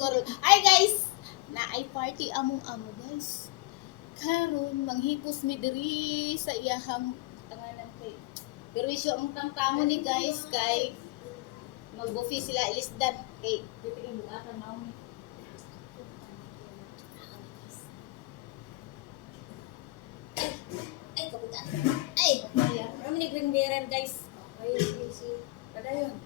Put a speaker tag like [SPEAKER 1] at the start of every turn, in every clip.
[SPEAKER 1] karon. Ay guys, na ay party among amo guys. Karon manghipos mi diri sa iyahang tanganan kay. Pero isyo ang tangtamo ni guys kay mag-buffet sila ilisdan kay titingin bugatan na mi. Ay, kabutan. Ay, kami ni Green Bearer guys.
[SPEAKER 2] Ay, si, si, padayon.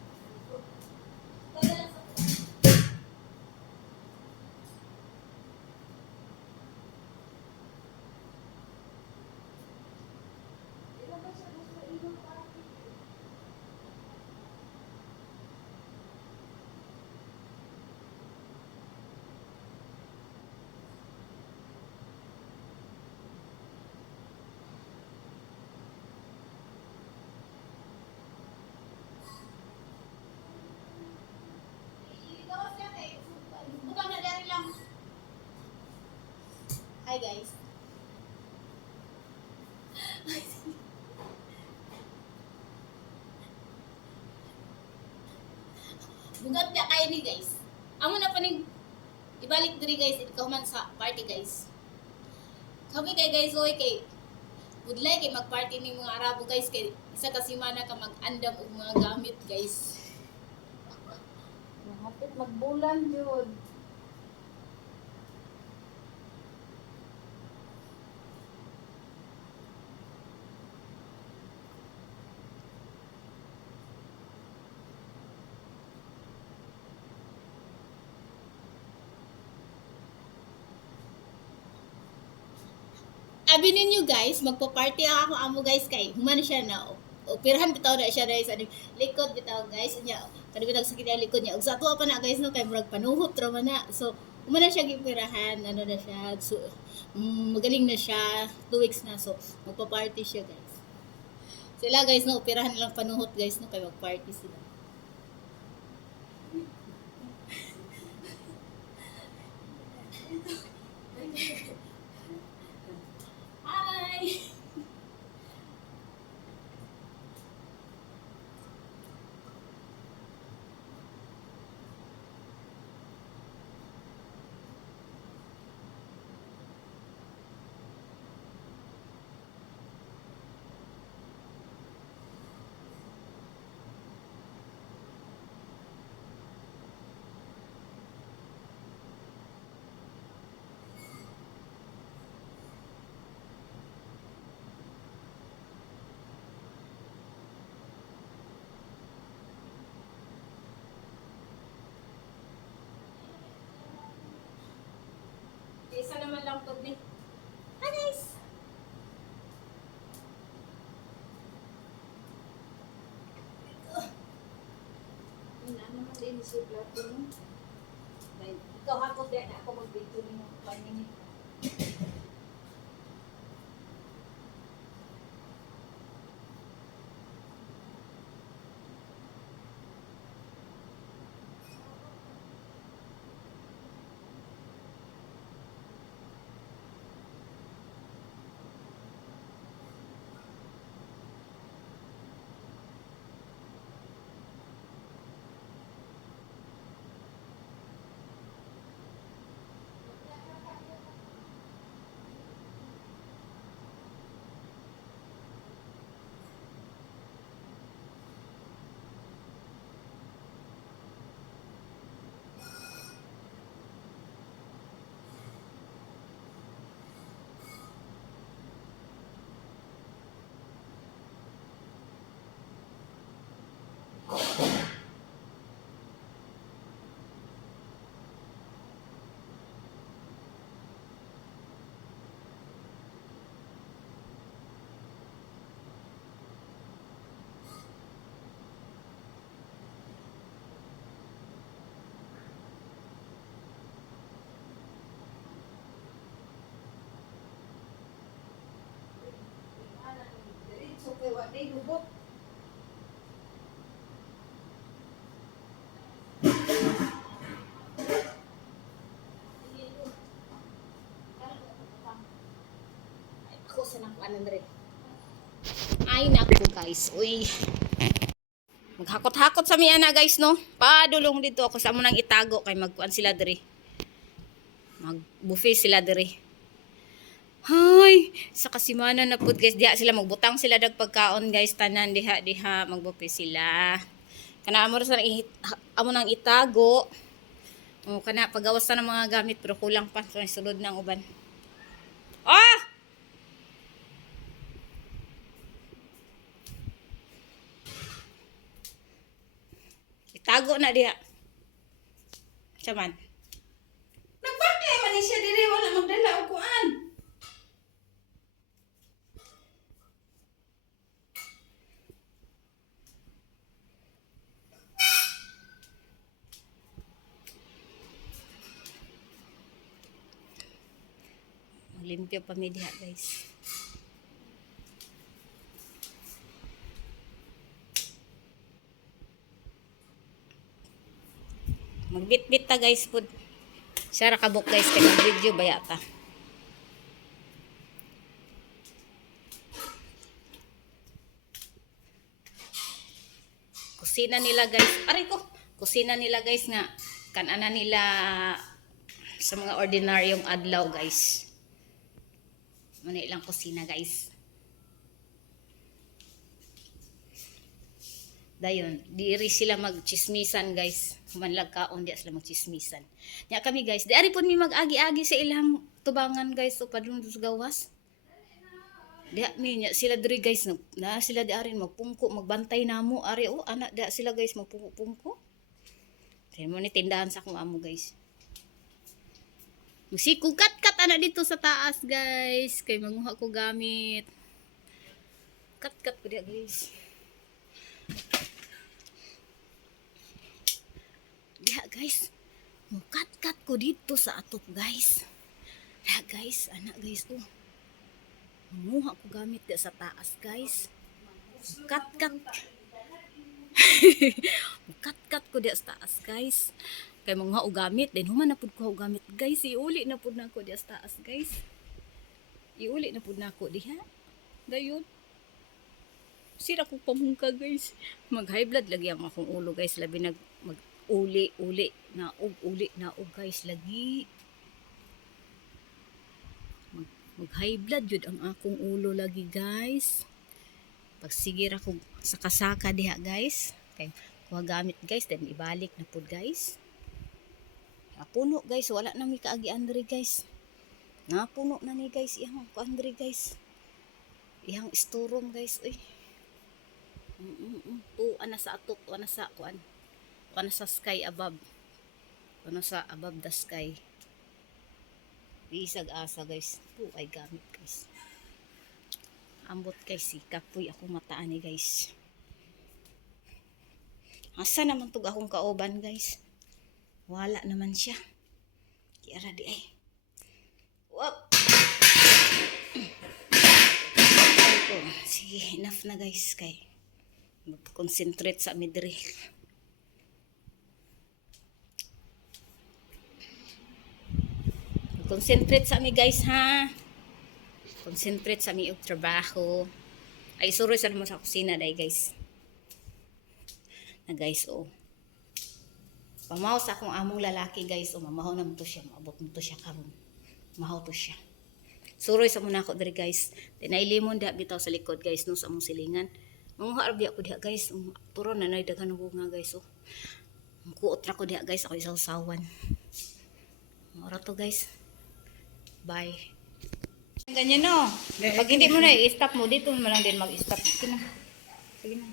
[SPEAKER 1] Butang na dari lang. Hi guys. Bugat na kayo ni guys. Amo na panig ibalik diri guys ikaw man sa party guys. Kami kay guys oy kay would like kay mag-party ni mga Arabo guys kay isa ka simana ka mag-andam og mga gamit guys.
[SPEAKER 2] Mahapit magbulan yun.
[SPEAKER 1] Abi ninyo guys, magpa-party ako amo guys kay human siya na operahan bitaw na siya guys ani likod bitaw guys nya kani bitag sakit ang likod niya. Ug sa tuwa pa na guys no kay murag panuhot ra man na. So human na siya gipirahan ano na siya so mm, magaling na siya 2 weeks na so magpa-party siya guys. Sila guys no operahan lang panuhot guys no kay mag-party sila Hi! Isa naman lang to ni. Hi guys!
[SPEAKER 2] Wala naman din si. Dahil Ikaw hakot din ako mag-video ni mo. 1 minute. Day lubot.
[SPEAKER 1] Ako sa nakuan Andre. Ay nako guys. Uy. Maghakot-hakot sa miya na guys no. Padulong dito ako sa amo nang itago kay magkuan sila diri. Mag-buffet sila diri. Hay, sa kasimanan na pud guys, diha sila magbutang sila dag pagkaon guys, tanan diha diha magbuffet sila. Kana amo ra amo nang itago. O kana pagawas na ng mga gamit pero kulang pa sa sulod ng uban. Ah! Itago na diha. Saman. Nagpakay man ni siya diri wala magdala og kuan. Limpyo pa mi diha guys. Magbit-bit ta guys pud. Siya ra kabuk guys kay video baya ta. Kusina nila guys. Aray ko. Kusina nila guys nga kanana nila sa mga ordinaryong adlaw guys. Muna ilang kusina guys. Dayon, diri sila magchismisan guys. Manlag kaon di sila magchismisan. Nya kami guys, di ari pud mi mag-agi-agi sa ilang tubangan guys o padung gawas. Di mi nya sila diri guys na, na sila di magpungko, magbantay namo ari o anak di sila guys magpungko-pungko. Kaya mo ni tindahan sa akong amo guys. Musikukat-kat ana dito sa taas guys. Kay manguha ko gamit. Kat-kat ko diya guys. Diha guys. Mukat-kat ko dito sa atop guys. Diha guys, ana guys oh. Manguha ko gamit diya sa taas guys. Kat-kat. Kat-kat ko diya sa taas guys. Kay mga ugamit din human na pud ko ugamit guys. Iuli na pud nako diya sa taas guys. Iuli na pud nako diha. Dayon. Sira ko pamungka guys. Mag high blood lagi ang akong ulo guys. Labi nag mag uli uli na ug uli na ug guys lagi. Mag, mag high blood jud ang akong ulo lagi guys. Pagsigir ako sa kasaka diha guys. Kay kuha gamit guys then ibalik na pud guys. Napuno guys, wala na mi kaagi Andre guys. Napuno na ni guys iyang Andre guys. Iyang storeroom guys. Uy. Mm -mm -mm. Sa atok, ana sa kuan. Ana sa sky above. Ana sa above the sky. Isag asa guys. Tu ay gamit guys. Ambot guys, si kapoy ako mataan ni guys. Asa naman tug akong kaoban guys? Wala naman siya. Kira di ay. Ito. Sige, enough na guys kay mag-concentrate sa midri. Concentrate sa mi guys ha. Concentrate sa mi og trabaho. Ay sorry sa mo sa kusina dai guys. Na guys oh. Pamahaw sa akong among lalaki guys, o mamahaw na mo siya, maabot mo siya karon. Mahaw to siya. Suroy sa muna ako diri guys. Tinailimon diha bitaw sa likod guys no sa among silingan. Manguha arabi ako diha guys. Um, Puro na nay ng bunga guys oh. Kuot ra ko diha guys ako isaw sawan. Mora to guys. Bye. Ganyan no. Pag hindi mo na i-stop mo dito mo lang din mag-stop. Sige na. Sige na.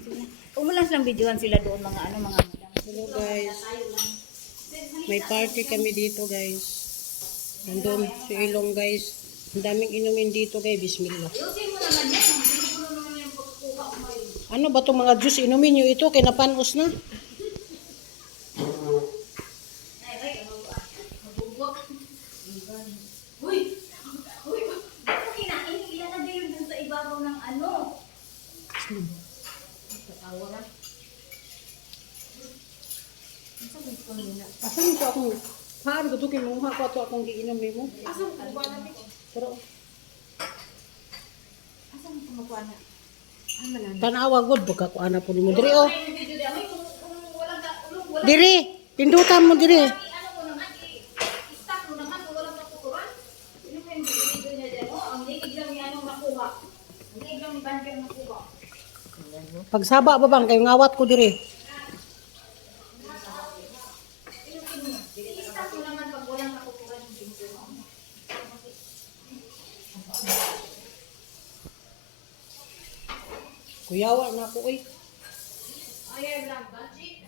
[SPEAKER 1] Sige na. Lang silang videoan sila doon mga ano mga.
[SPEAKER 3] Hello guys. May party kami dito guys. Nandun si Ilong guys. Ang daming inumin dito guys. Bismillah. Ano ba itong mga juice inumin nyo ito? Kaya napanos na.
[SPEAKER 1] Uy! Uy! Ano kinain? Ilalagay yun dun sa ibabaw ng ano? Tatawa na.
[SPEAKER 3] Asan ito akong... Ko ito kay mga ko ito akong giinumin mo.
[SPEAKER 1] Asan ko ba natin?
[SPEAKER 3] Pero
[SPEAKER 1] Asan ko makuha na?
[SPEAKER 3] Tanawa gud baka ko ana po nimo diri oh. Diri, pindutan mo diri.
[SPEAKER 1] Ano ko naman, i-stop mo naman kung walang matuturan. Ano pa yung video niya dyan? Oh, ang liig lang ni anong makuha. Ang liig lang ni Banker makuha.
[SPEAKER 3] Pagsaba ba bang kay ngawat ko diri.
[SPEAKER 1] I-stop mo naman pag walang matuturan yung video mo.
[SPEAKER 3] Kuyawa na ako oy.
[SPEAKER 1] Ayan lang, Banjik.